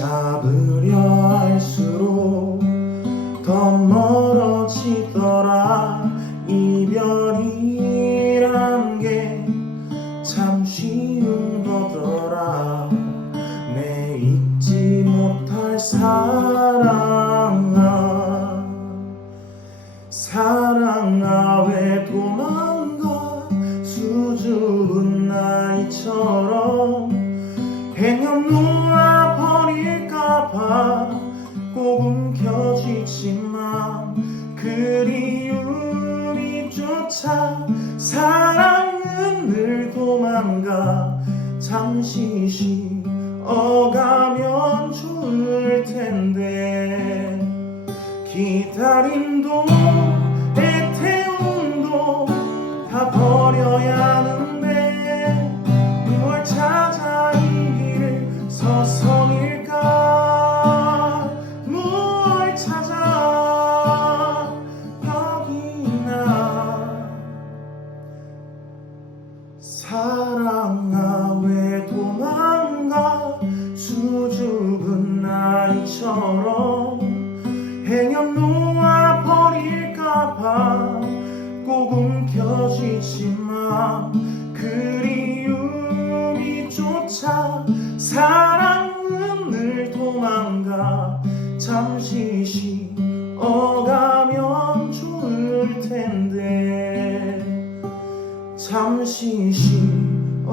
잡으려 할수록 더 멀어지더라. 이별이란 게 참 쉬운 거더라. 내 잊지 못할 사랑아 사랑아 왜 도망가? 수줍은 나이처럼 행여 놓아 버릴까봐 꼭 움켜쥐지만 그리움이 쫓아 사랑은 늘 도망가. 잠시 쉬어가면 좋을 텐데. 기다림도 애태움도 다 버려야 나이처럼 행여 놓아버릴까봐 꼭 움켜쥐지만 그리움이 쫓아 사랑은 늘 도망가 잠시 쉬어가면 좋을 텐데 잠시 쉬어가면